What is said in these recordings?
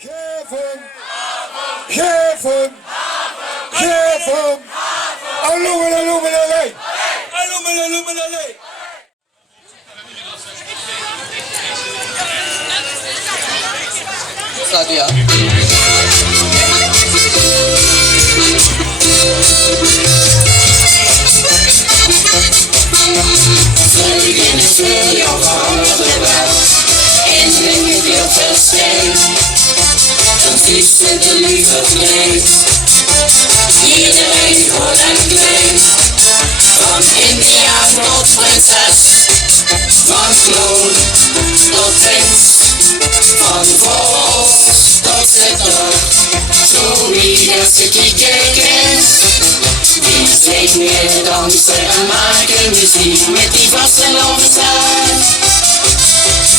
Geef hem! Geef hem! Geef hem! Alumelalei! Alumelalei! Staat hij aan? Vliegen is veel jouw veranderde wel. En ben je veel versteend. Dan vissen de lieve vlees. Iedereen hoort en kleed. Van Indiaan tot prinses. Van kloon tot prins. Van vos tot zetter. Zo wie dat ze kijken. Die zingen, dansen en maken muziek met die vastelovende taal.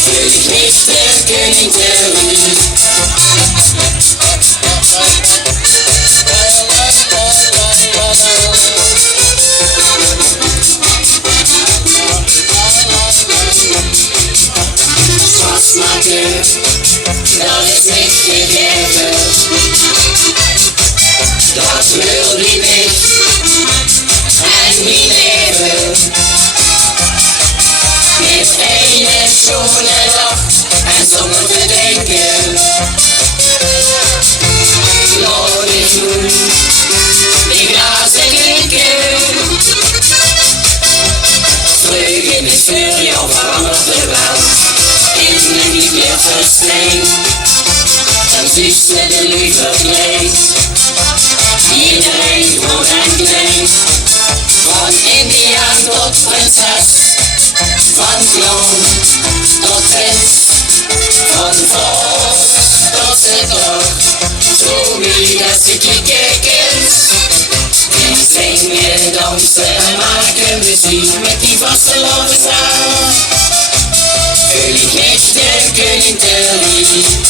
Völlig nicht der König der Welt. Spaß maken, dat is niet gegeven. Dat wil die niet. En wie leven met ene schone dag en zonder te denken. Nodig doen, die glazen drinken. Vleugen is veel, jou verandert er wel. In de niet meer versteend, dan vissen de lieve vlees. Iedereen groot en klein. Van Indiaan tot prinses, van kloon tot prins, van vos tot zetter, zo wie dat ze kijken. Die zingen, dansen en maken muziek met die vastelovende taal. Völlig nicht der König der Welt.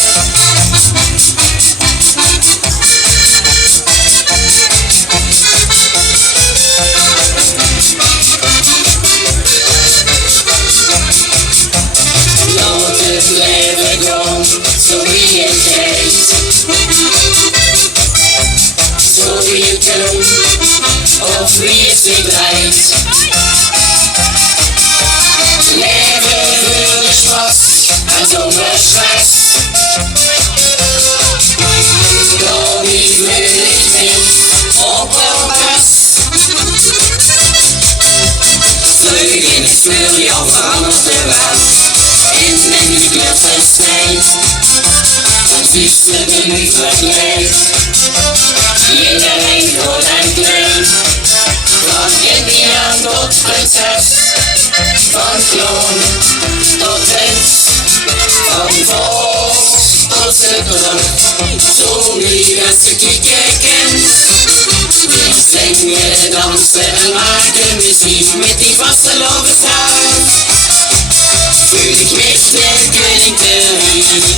Leven gewoon, zo wie je geeft, zo wie je kunt, of wie het zich drijft. Leven zonder spaß en zonder stress. Dan wie wil ik niet op pas. Vleugen is veel, jou verandert er wel. En men niet meer versteend, dan vissen de lieve vlees. Iedereen groot en klein, van Indiaan tot prinses, van kloon tot prins, van vos tot zetter, zo wie dat ze kijken. Die zingen, dansen en maken muziek met die vastelovende taal. Völlig nicht der König der Welt.